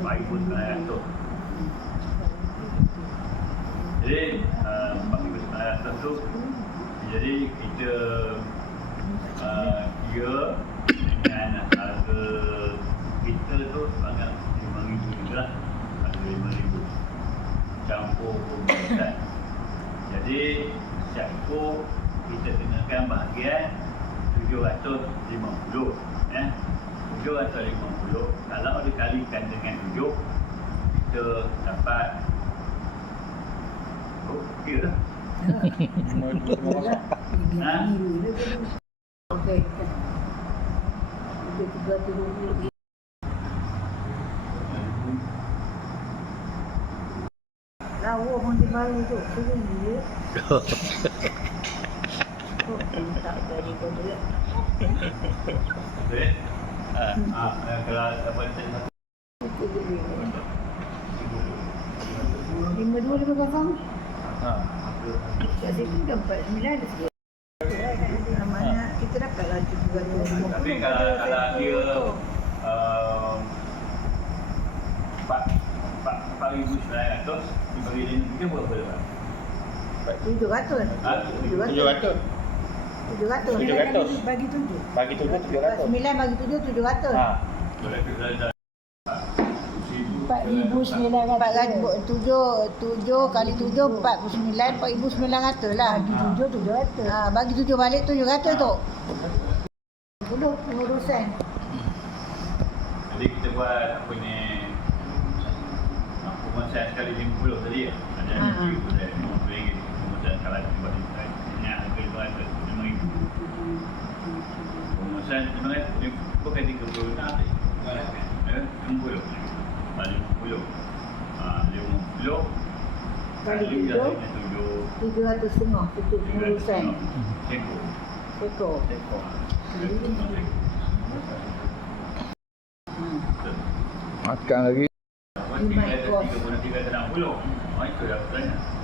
Baik pun ratus. Jadi uh, 4,900 tu jadi kita uh, kira dengan harga kita tu sebanyak RM5,000 juga lah. Harga RM5,000 campur pembuatan. Jadi ekor kita kenakan bahagian RM750 ya. RM750 kalau dikalikan dengan 7 kita dapat oh, kira lah Ha? Okey. Dia tiga tu dulu. Lawa pun di baru tu. Sering dia. Oh, tak jadi kau tu. Ya? Ah. Ah, eh, kalau dapat. Lima dua lima kosong. Ha. Kat situ dah empat sembilan dah sikit. Mana kita dapat lah lima puluh. Tapi kalau kalau dia uh, empat empat empat ribu sembilan ratus dibagi dengan tiga berapa dapat? Tujuh ratus. Ha? Tujuh ratus. Ratus. Tujuh ratus. Tujuh ratus. Bagi tujuh. Bagi tujuh tujuh ratus. Sembilan bagi tujuh, tujuh ratus. Ha. Boleh kita dah Empat ribu sembilan Empat ratus. ratus, tujuh, tujuh kali tujuh, empat puluh sembilan, empat ribu sembilan ratus lah. Bagi tujuh, tujuh ratus. Ha, bagi tujuh balik tujuh ratus tu. Puluh, puluh sen. Jadi kita buat apa ni Pemesan sekali RM50 tadi ya Ada Ha, ha. RM50 dan RM50 Pemesan sekali kita buat Ingat harga RM200 RM5,000 Pemesan RM500 Bukan RM30 nak Eh, RM60 Balik RM50 Ah, RM50 Kali tujuh. Tiga ratus setengah, itu puluh sen. Seko Ekor. Seko Hmm. Makan lagi. Lima ekor. Tiga puluh tiga enam puluh. Oh itu dah banyak.